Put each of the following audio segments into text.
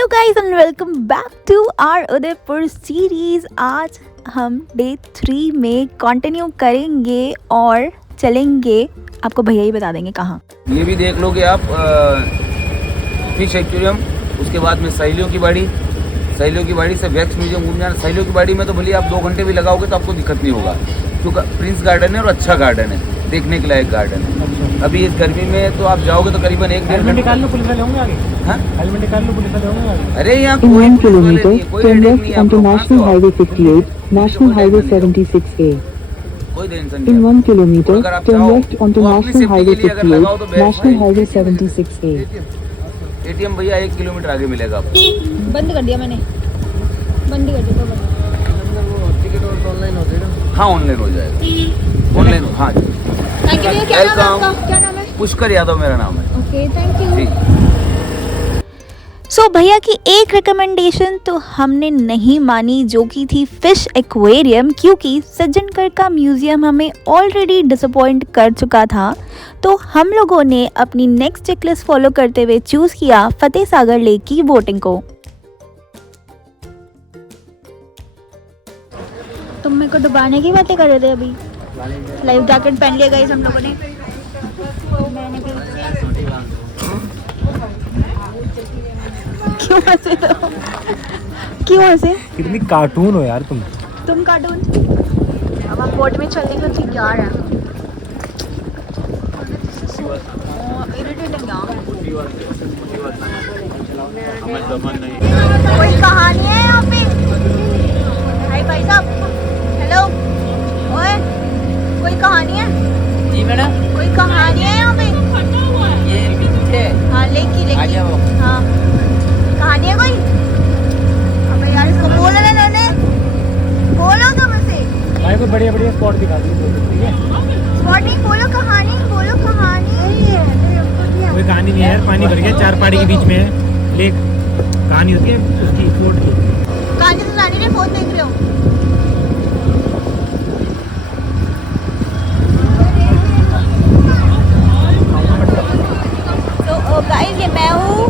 Hello guys and welcome back to our Udaipur series. आज हम day 3 में कंटिन्यू करेंगे और चलेंगे, आपको भैया ही बता देंगे कहाँ। ये भी देख लोगे आप फिश एक्वेरियम, उसके बाद में सहेलियों की बाड़ी से वैक्स म्यूजियम घूम जाना। सहेलियों की बाड़ी में तो भले आप 2 घंटे भी लगाओगे तो आपको दिक्कत नहीं होगा, क्योंकि प्रिंस गार्डन है और अच्छा गार्डन है, देखने के लायक गार्डन है। अभी इस गर्मी में तो आप जाओगे तो करीबन 1-1.5 घंटे। निकाल लो, पुलिस वाले होंगे आगे। हाँ? हेलमेट निकाल लो, पुलिस वाले होंगे आगे। अरे यहाँ In कोई 1 पुलिस वाले नहीं है, kilometer, कोई turn हेडेक left नहीं है onto आपको। National Highway 58, National Highway 76A. कोई टेंशन In नहीं 1 kilometer, अगर आप turn चाहो left onto तो अपनी National सेफ्टी Highway के लिए अगर लगाओ तो 58, बेस्ट National है। Highway 76A. एटीएम भैया 1 किलोमीटर आगे मिलेगा आपको। बंद कर दिया मैंने, बंद कर दिया। टिकट और ऑनलाइन हो जाएगा। हाँ ऑनलाइन हो जाएगा, ऑनलाइन। हाँ जी, थैंक यू। क्या नाम है आपका? क्या नाम है? पुष्कर यादव मेरा नाम है। Okay, thank you. ठीक। सो भैया की एक रिकमेंडेशन तो हमने नहीं मानी, जो कि थी फिश एक्वेरियम, क्योंकि सज्जनगढ़ का म्यूज़ियम हमें ऑलरेडी डिसअपॉइंट कर चुका था। तो हम लोगों ने अपनी नेक्स्ट चेकलिस्ट फॉलो करते हुए चूज़ किया फतेह सागर लेक की बोटिंग को। तुम मेरे को डुबाने की बातें कर रहे थे अभी। लाइफ जैकेट पहन लिया गाइस हम लोगों ने। क्यों हंसे तो? क्यों हंसे? कितनी कार्टून हो यार तुम कार्टून। अब हम बोट में चलने को तैयार हैं। कोई कहानी है यहाँ पे? हाय भाई साहब, हेलो। ओए, कोई कहानी है? जी मैडम, कोई कहानी है यहाँ पे? ये पीछे हाँ, लेकी आ जाओ। हाँ, कहानी है कोई? अबे यार, इसको बोलो ना, बोलो तुम इसे। भाई को बढ़िया बढ़िया स्पॉट दिखा दीजिए, ठीक है? स्पॉट नहीं, बोलो कहानी। कोई कहानी नहीं है यार, पानी भर गया, 4 पहाड़ी के बीच में है लेक। कहानी होती है उसकी फ्लोट की। कहानी तो जानी नहीं, फोन देख रहे हो। तो गाइस, ये मैं हूँ,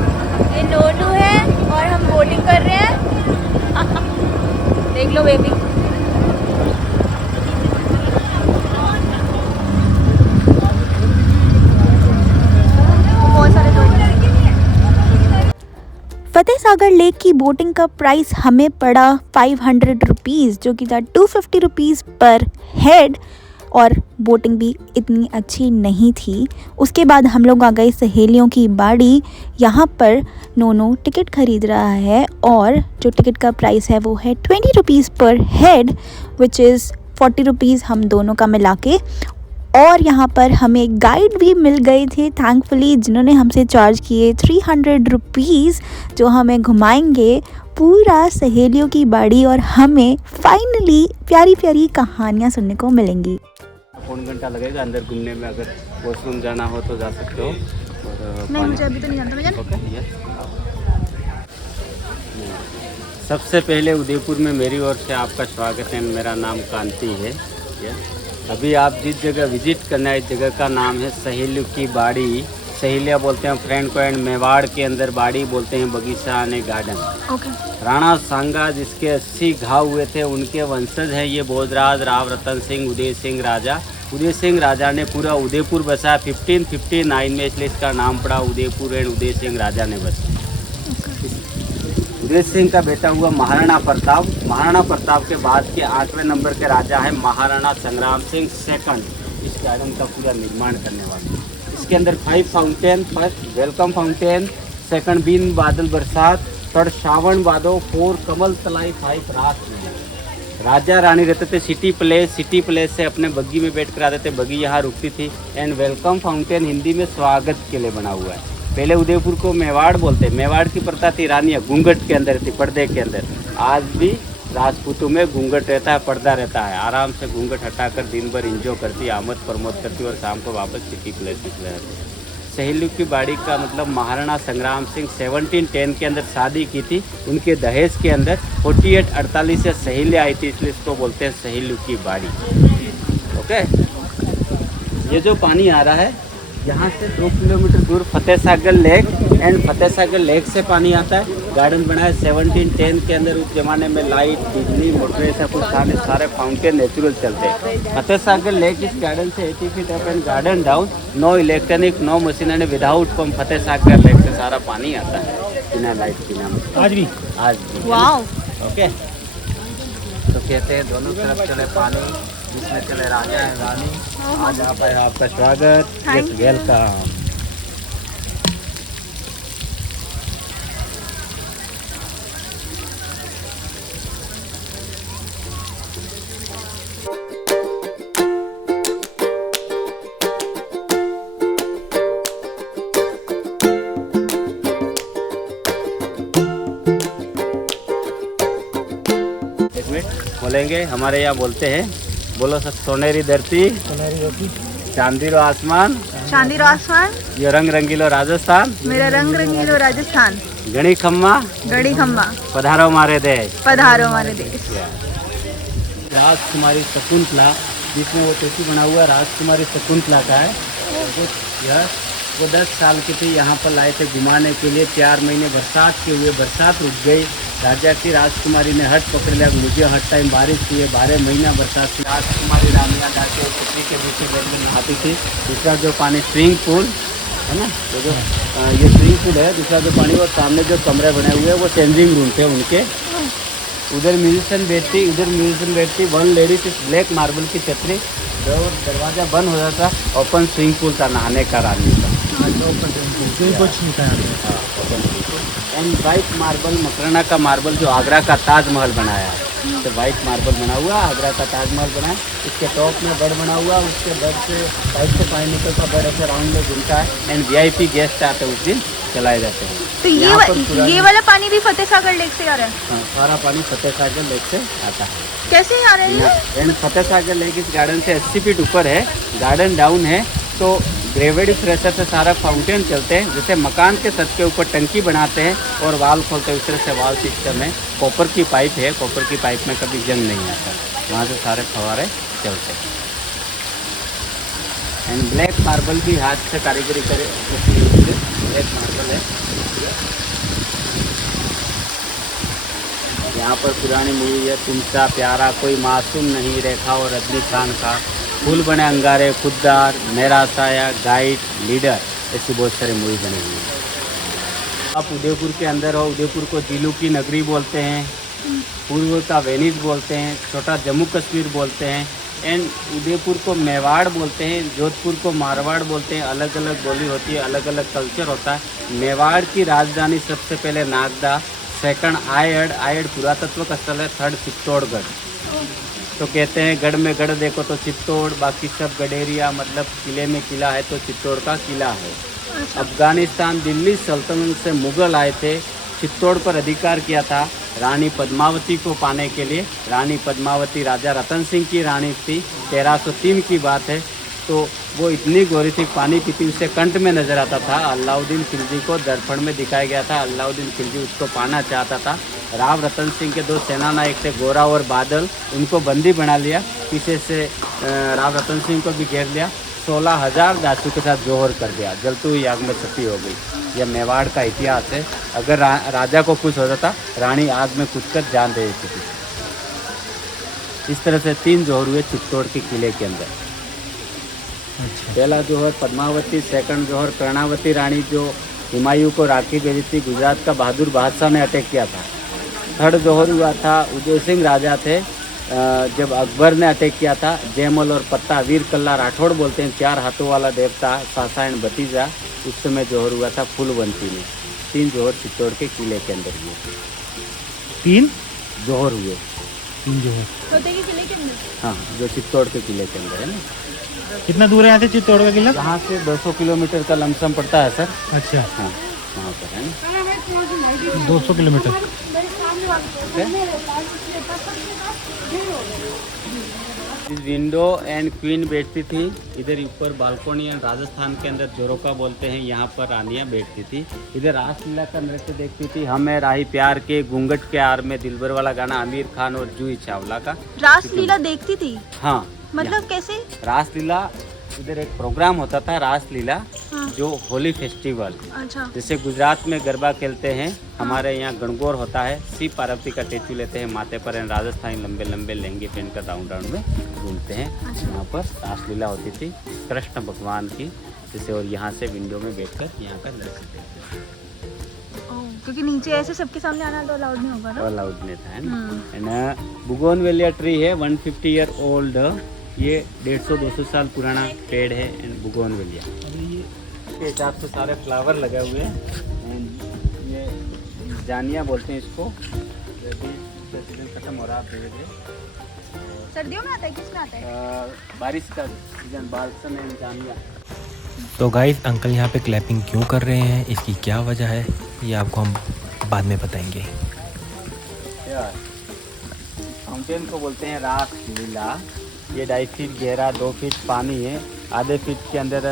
ये नोनू है और हम बोटिंग कर रहे हैं। देख लो बेबी। फतेह सागर लेक की बोटिंग का प्राइस हमें पड़ा 500 रुपीज़, जो कि था 250 रुपीज़ पर हेड, और बोटिंग भी इतनी अच्छी नहीं थी। उसके बाद हम लोग आ गए सहेलियों की बाड़ी। यहाँ पर नोनो टिकट ख़रीद रहा है और जो टिकट का प्राइस है वो है 20 रुपीज़ पर हेड, विच इज़ 40 रुपीज़ हम दोनों का मिला के। और यहाँ पर हमें गाइड भी मिल गए थे थैंकफुली, जिन्होंने हमसे चार्ज किए 300 रुपीज़, जो हमें घुमाएंगे पूरा सहेलियों की बाड़ी और हमें फाइनली प्यारी प्यारी कहानियाँ सुनने को मिलेंगी। पौन घंटा लगेगा अंदर घूमने में, अगर वॉशरूम जाना हो तो जा सकते हो। और नहीं, मुझे अभी तो नहीं जानता मैं। Okay, yes. सबसे पहले उदयपुर में मेरी ओर से आपका स्वागत है। मेरा नाम कांति है। यस, अभी आप जिस जगह विजिट करना है, इस जगह का नाम है सहेलियों की बाड़ी। सहेलिया बोलते हैं फ्रेंड को, एंड मेवाड़ के अंदर बाड़ी बोलते हैं बगीचा ने गार्डन। ओके। राणा सांगा जिसके 80 घाव हुए थे, उनके वंशज हैं ये भोजराज, राव रतन सिंह, उदय सिंह राजा। उदय सिंह राजा ने पूरा उदयपुर बसाया 1559 में, इसलिए इसका नाम पड़ा उदयपुर, एंड उदय सिंह राजा ने बसाया। उदय सिंह का बेटा हुआ महाराणा प्रताप। महाराणा प्रताप के बाद के 8वें नंबर के राजा है महाराणा संग्राम सिंह सेकंड, इस गार्डन का पूरा निर्माण करने वाले। इसके अंदर 5 fountain, first welcome fountain, second Bin Badal Barsat, third Shravan बादो, 4 कमल तलाई, 5 रात में। राजा रानी रहते थे सिटी प्लेस से अपने बग्गी में बैठ कर आते थे, बग्गी यहाँ रुकती थी। एंड वेलकम फाउंटेन हिंदी में स्वागत के लिए बना हुआ है। पहले उदयपुर को मेवाड़ बोलते, मेवाड़ की प्रथा थी, रानियाँ घूंघट के अंदर थी, पर्दे के अंदर। आज भी राजपूतों में घूंघट रहता है, पर्दा रहता है, आराम से घूंघट हटाकर दिन भर इंजॉय करती, आमद प्रमोद करती और शाम को वापस सिटी प्लेस निकले जाती। सहेलियों की बाड़ी का मतलब महाराणा संग्राम सिंह 1710 के अंदर शादी की थी, उनके दहेज के अंदर 4848 से सहेलियाँ आई थी, इसलिए इसको बोलते हैं सहेलियों की बाड़ी। ओके, ये जो पानी आ रहा है यहाँ से 2 किलोमीटर दूर Fateh Sagar lake, and Fateh Sagar lake से पानी आता है। गार्डन बना है 1710 के अंदर। उस जमाने में लाइट, बिजली, मोटर ऐसा कुछ था नहीं, सारे फाउंटेन नेचुरल चलते। फतेह सागर लेक इस गार्डन से 80 feet up and garden down, no electronic, no machine and without pump. Fateh Sagar lake से सारा पानी आता है बिना लाइट बिना मशीन। आज भी आज भी। वाओ। ओके, तो कहते हैं दोनों तरफ चले पानी, जिसमें चले राजा है रानी। आज यहाँ पर आपका स्वागत, Thank you. वेलकम। बोलेंगे, हमारे यहाँ बोलते हैं, बोलो सब, सोनेरी धरती, चांदीरो आसमान, चांदीरो आसमान, ये रंग रंगीलो राजस्थान, मेरा रंग रंगीलो राजस्थान, गणी खम्मा, गड़ी खम्बा, पधारो हमारे देश। पधारो हमारे देश। राजकुमारी शकुंतला, जिसमें वो टोपी बना हुआ राजकुमारी शकुंतला का है। वो 10 साल की थी, यहाँ पर लाए थे घुमाने के लिए। 4 महीने बरसात के हुए, बरसात रुक गई। राजा की राजकुमारी ने हट पकड़ लिया, मुझे हर टाइम बारिश हुई है, 12 महीना बरसात थी। राजकुमारी रानियाँ जाके पुत्री के बीच में नहाती थी। दूसरा जो पानी स्विमिंग पूल है ना, तो जो ये स्विमिंग पूल है, दूसरा जो पानी, वो सामने जो कमरे बने हुए हैं वो चेंजिंग रूम थे उनके। उधर म्यूजिशियन बैठती, उधर म्यूजिशियन बैठती। वन लेडीज इस ब्लैक मार्बल की छतरी, जो दरवाज़ा बंद हो जाता, ओपन स्विमिंग पूल था नहाने का रानी का। एंड वाइट मार्बल, मकराना का मार्बल, जो आगरा का ताजमहल बनाया है, तो वाइट मार्बल बना हुआ आगरा का ताजमहल बना है। इसके टॉप में बेड बना हुआ, उसके बेड से पाइप से पानी निकलता, बेड ऐसे राउंड में घूमता है। एंड VIP गेस्ट आते हैं उस दिन, चलाए जाते हैं। तो ये वाला पानी भी फतेह सागर लेक से आ रहा है? हाँ, सारा पानी फतेह सागर लेक से आता है। कैसे आ रहा है ये? एंड फतेह सागर लेक इस गार्डन से 80 फीट ऊपर है, गार्डन डाउन है, तो ग्रेविटी प्रेशर से सारा फाउंटेन चलते हैं। जैसे मकान के छत के ऊपर टंकी बनाते हैं और वाल खोलते हैं, उस तरह से वाल सिस्टम है। कॉपर की पाइप है, कॉपर की पाइप में कभी जंग नहीं आता, वहाँ से सारे फवारे चलते हैं। एंड ब्लैक मार्बल भी हाथ से कारीगरी करे, ब्लैक मार्बल है। यहाँ पर पुरानी मूवी है तुमसा प्यारा कोई मासूम नहीं, रेखा और रजनी खान का। फूल बने अंगारे, खुददार, मेरा साया, गाइड, लीडर, ऐसी बहुत सारी मूवी बनी हुई है। आप उदयपुर के अंदर हो, उदयपुर को दिलों की नगरी बोलते हैं, पूर्व का वेनिस बोलते हैं, छोटा जम्मू कश्मीर बोलते हैं। एंड उदयपुर को मेवाड़ बोलते हैं, जोधपुर को मारवाड़ बोलते हैं। अलग अलग बोली होती है, अलग अलग कल्चर होता है। मेवाड़ की राजधानी सबसे पहले नागदा, सेकंड आयड पुरातत्व का स्थल है, थर्ड चित्तौड़गढ़। तो कहते हैं गढ़ में गढ़ देखो तो चित्तौड़, बाकी सब गडेरिया, मतलब किले में किला है तो चित्तौड़ का किला है। अफगानिस्तान दिल्ली सल्तनत से मुगल आए थे, चित्तौड़ पर अधिकार किया था रानी पद्मावती को पाने के लिए। रानी पद्मावती राजा रतन सिंह की रानी थी, 1303 की बात है। तो वो इतनी गोरी थी, पानी पीती उसे कंठ में नजर आता था। अलाउद्दीन खिलजी को दर्पण में दिखाया गया था, अलाउद्दीन खिलजी उसको पाना चाहता था। राव रतन सिंह के 2 सेना नायक थे, गोरा और बादल, उनको बंदी बना लिया। पीछे से राव रतन सिंह को भी घेर लिया, 16,000 जासूसों के साथ जोहर कर दिया, जलती हुई आग में छपी हो गई। यह मेवाड़ का इतिहास है। अगर राजा को कुछ होता था, रानी आग में कूदकर जान दे देती थी। इस तरह से 3 जोहर हुए चित्तौड़ के किले के अंदर। पहला जोहर पद्मावती, सेकंड जोहर कर्णावती रानी जो हुमायूं को राखी भेजी थी, गुजरात का बहादुर बादशाह ने अटैक किया था। थर्ड जोहर हुआ था उदय सिंह राजा थे, जब अकबर ने अटैक किया था। जयमल और पत्ता, वीर कल्ला राठौड़ बोलते हैं, 4 हाथों वाला देवता, सासायन भतीजा, उस समय जोहर हुआ था फूलवंती में। 3 जोहर चित्तौड़ के किले के अंदर हुए। 3 जोहर हुए, 3 जो है। हाँ, जो चित्तौड़ के किले के अंदर है ना। कितना दूर है यहाँ से चित्तौड़ का किला? यहाँ से 200 किलोमीटर का लमसम पड़ता है सर। अच्छा, हाँ, वहाँ पर है ना 200 किलोमीटर। इस विंडो एंड क्वीन बैठती थी इधर ऊपर बालकोनी। एंड राजस्थान के अंदर जोरोका बोलते हैं, यहाँ पर रानियाँ बैठती थी। इधर रासलीला का नृत्य देखती थी। हमें राही प्यार के, घूंघट के आर में, दिलबर वाला गाना आमिर खान और जूही चावला का। रासलीला देखती थी? हाँ, मतलब कैसे? रासलीला इधर एक प्रोग्राम होता था रासलीला, हाँ। जो होली फेस्टिवल। अच्छा। जैसे गुजरात में गरबा खेलते हैं, हमारे यहाँ गणगौर होता है, शिव पार्वती का स्टेचू लेते हैं माथे पर, एंड राजस्थानी लंबे लंबे लहंगे पहनकर राउंड राउंड में घूमते हैं। यहाँ पर रासलीला होती थी कृष्ण भगवान की, जैसे, और यहाँ से विंडो में बैठकर यहाँ का दर्शन देखते हैं। क्योंकि नीचे ऐसे सबके सामने आना तो अलाउड नहीं होगा ना। अलाउड नहीं था, है ना। एंड बुगोनवेलिया ट्री है 150 ईयर ओल्ड, ये 150-200 साल पुराना पेड़ है। एंड बुगोनवेलिया अभी ये के हिसाब से सारे फ्लावर लगे हुए हैं। एंड ये जानिया बोलते हैं इसको, सीजन खत्म हो रहा है धीरे धीरे। सर्दियों में आता है, किसमें आता है? बारिश का सीजन, बालसम एंड जानिया। तो गाइस अंकल यहाँ पे क्लैपिंग क्यों कर रहे हैं, इसकी क्या वजह है, ये आपको हम बाद में बताएंगे। फाउंटेन को बोलते हैं रास लीला। ये 2.5 फीट गहरा, 2 फीट पानी है, आधे फीट के अंदर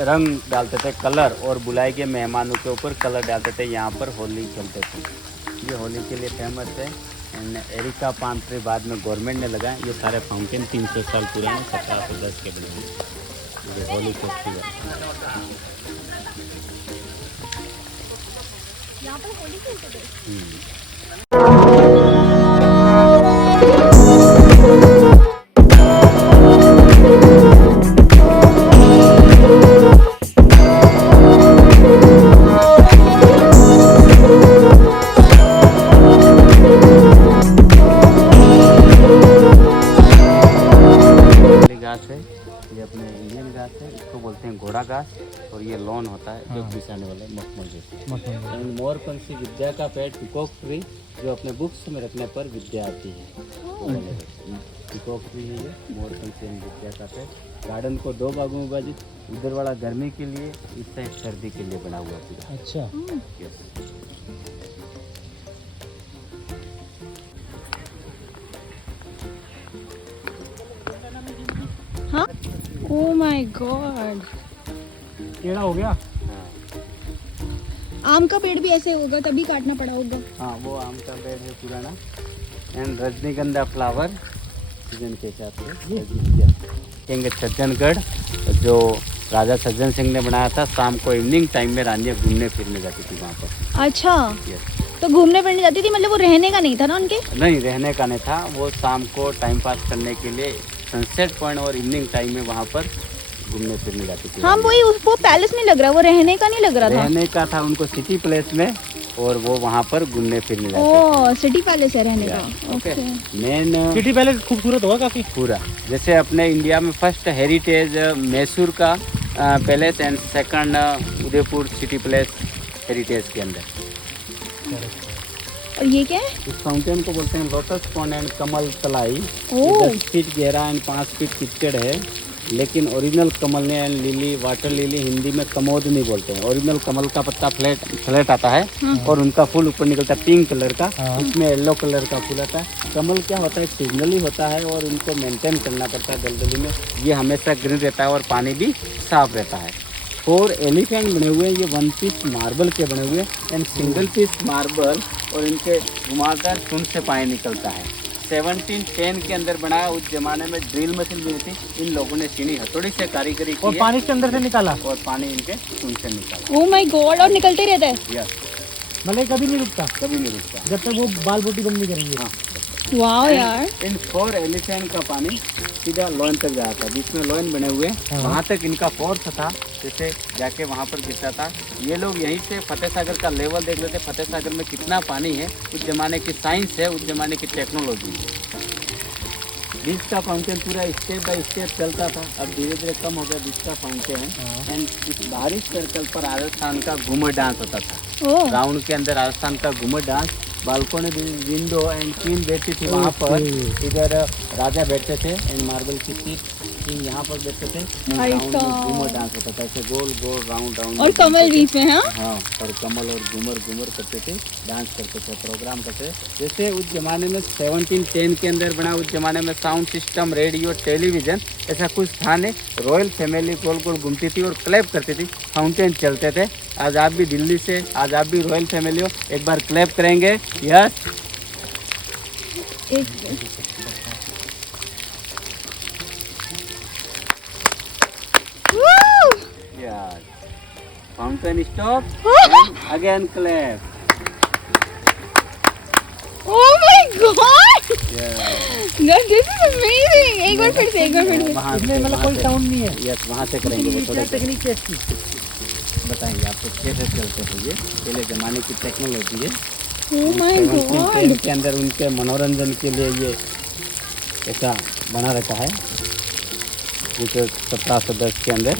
रंग डालते थे, कलर, और बुलाए गए मेहमानों के ऊपर कलर डालते थे। यहाँ पर होली खेलते थे। ये होली के लिए फेमस है। एंड एरिका पाम ट्री बाद में गवर्नमेंट ने लगाए। ये सारे फाउंटेन 300 साल पुराने, 1710 के बने हुए। ये होली फेस्टिवल यहाँ पर होली खेलते थे। घास है, ये अपने इंडियन घास है, इसको बोलते हैं घोड़ा घास। और ये लॉन होता है जो बिछाने वाला मखमल जैसे। एंड मोरपंखी विद्या का पेड़ पिकॉक ट्री, जो अपने बुक्स में रखने पर विद्या आती है, पिकॉक ट्री है ये, मोरपंखी एंड विद्या का पेड़। गार्डन को 2 भागों में विभाजित, उधर वाला गर्मी के लिए, इस साइड सर्दी के लिए बना हुआ पूरा। अच्छा। यस। हाँ। Oh my God. टेढ़ा हो गया। आम का पेड़ भी ऐसे होगा, तभी काटना पड़ा होगा। हाँ, वो आम का पेड़ है पुराना। एंड रजनीगंधा फ्लावर सीजन के हिसाब से। किंग सज्जनगढ़, जो राजा सज्जन सिंह ने बनाया था, शाम को इवनिंग टाइम में रानियाँ घूमने फिरने जाती थी वहाँ पर। अच्छा। यस। तो घूमने फिरने जाती थी, मतलब वो रहने का नहीं था ना उनके? नहीं, रहने का नहीं था, वो शाम को टाइम पास करने के लिए सनसेट पॉइंट और इवनिंग टाइम में वहाँ पर घूमने फिरने जाती थी। हाँ, वही वो पैलेस नहीं लग रहा, वो रहने का नहीं लग रहा था। रहने का था उनको सिटी प्लेस में, और वो वहाँ पर घूमने फिरने जाते ओह, सिटी पैलेस है रहने का। Okay. Okay. Main city palace खूबसूरत होगा काफी पूरा, जैसे अपने इंडिया में फर्स्ट हेरिटेज मैसूर का palace, and second Udaipur city palace heritage के अंदर। और ये क्या है? इस फाउंटेन को बोलते हैं lotus pond and Kamal Talai. Oh. 10 feet गहरा एंड 5 फीट कीचड़ है, लेकिन ओरिजिनल कमल ने and lily, water lily, Hindi में कमोद नहीं बोलते हैं। ओरिजिनल कमल का पत्ता फ्लैट आता है, और उनका फूल ऊपर निकलता है पिंक कलर का, इसमें येलो कलर का फूल आता है। कमल क्या होता है, सीजनली होता है, और उनको मेंटेन करना पड़ता है दलदली में। ये हमेशा ग्रीन रहता है और पानी भी साफ रहता है। 4 एलिफेंट बने हुए हैं, ये 1 पीस मार्बल के बने हुए हैं, एंड सिंगल पीस मार्बल, और इनके घुमाकर सुन से पानी निकलता है। 1710 के अंदर बनाया। उस जमाने में ड्रिल मशीन भी थी, इन लोगों ने चीनी हथौड़ी से कारीगरी की और है, पानी इसके अंदर से निकाला। और पानी इनके सुन से निकाला। ओह माय गॉड, और निकलते रहता है। यस, मतलब कभी नहीं रुकता कभी नहीं रुकता। जब तक वो बाल बोटी बंद नहीं करेंगे। हाँ। वाह यार। इन 4 एलिफेंट का पानी सीधा लॉइन तक जाता था, जिसमें लॉइन बने हुए हैं, वहाँ तक इनका फोर्स था, जैसे जाके वहाँ पर गिरता था। ये लोग यहीं से फतेह सागर का लेवल देख लेते, फतेह सागर में कितना पानी है। उस जमाने की साइंस है, उस जमाने की टेक्नोलॉजी है। बीच का फाउंटेन पूरा स्टेप बाय स्टेप चलता था, अब धीरे धीरे कम हो गया बीच का फाउंटेन। एंड इस बारिश सर्कल पर राजस्थान का घूमर डांस होता था। ओह। राउंड के अंदर राजस्थान का Ghoomar dance, balcony window and queen बैठती थी वहाँ पर, इधर राजा बैठते थे, एंड मार्बल की सीट किंग यहाँ पर बैठते थे। राउंड में घूमर डांस होता था, ऐसे गोल गोल राउंड राउंड, और कमल बीच में। हाँ। हाँ, और कमल और घूमर करते थे, डांस करते थे, प्रोग्राम करते थे। जैसे उस जमाने में 1710 के अंदर बना, उस जमाने में साउंड सिस्टम, रेडियो, टेलीविजन ऐसा कुछ था नहीं। रॉयल फैमिली गोल गोल घूमती थी और क्लैप करती थी, फाउंटेन चलते थे। आज आप भी दिल्ली से, आज आप भी रॉयल फैमिली हो, एक बार क्लैप करेंगे। Yes. Fountain stop and again clap. Oh my God! No, this is amazing. एक बार फिर से इसमें मतलब कोई साउंड नहीं है। यस, वहाँ से करेंगे वो थोड़ा टेक्निक है इसकी। बताएंगे आपको कैसे चलते हैं ये पहले ज़माने की टेक्नोलॉजी है। Oh my 1710 God! के अंदर उनके मनोरंजन के लिए ये ऐसा बना रहता है। जैसे 1710 के अंदर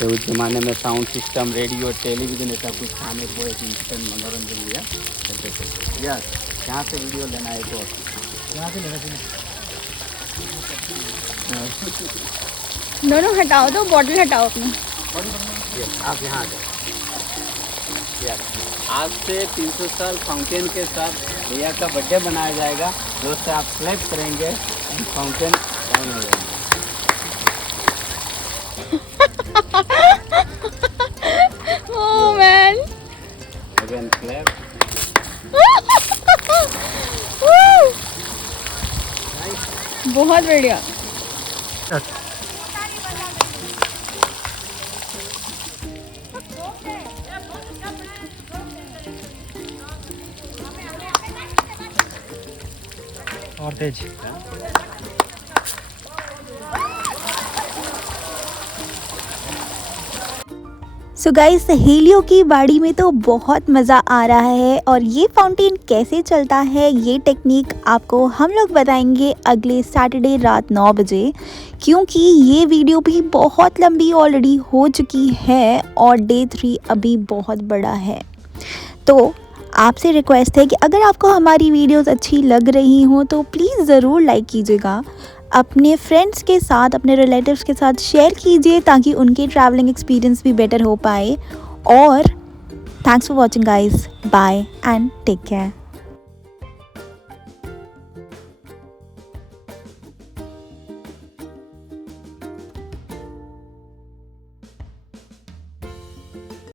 तो उस ज़माने में साउंड सिस्टम, रेडियो, टेलीविज़न ऐसा कुछ खाने को एक इंस्टेंट मनोरंजन लिया करते थे। यस, यहाँ से वीडियो लेना है तो यहाँ से लेना चाहिए। दोनों हटाओ, तो बॉटल हटाओ अपनी। यस, आप यहाँ आ जाओ। यस, आज से 300 साल फाउंटेन के साथ भैया का बर्थडे मनाया जाएगा। दोस्त आप क्लैप करेंगे, फाउंटेन ऑन हो जाएगा। Oh man! Again clap. बहुत बढ़िया। और तेज। सो गाइस, सहेलियों की बाड़ी में तो बहुत मज़ा आ रहा है और ये फाउंटेन कैसे चलता है ये टेक्निक आपको हम लोग बताएंगे अगले सैटरडे रात 9 बजे, क्योंकि ये वीडियो भी बहुत लंबी ऑलरेडी हो चुकी है और डे 3 अभी बहुत बड़ा है। तो आपसे रिक्वेस्ट है कि अगर आपको हमारी वीडियोस अच्छी लग रही हों तो प्लीज़ ज़रूर लाइक कीजिएगा, अपने फ्रेंड्स के साथ, अपने रिलेटिव्स के साथ शेयर कीजिए ताकि उनके ट्रैवलिंग एक्सपीरियंस भी बेटर हो पाए। और thanks for watching guys, bye and take care.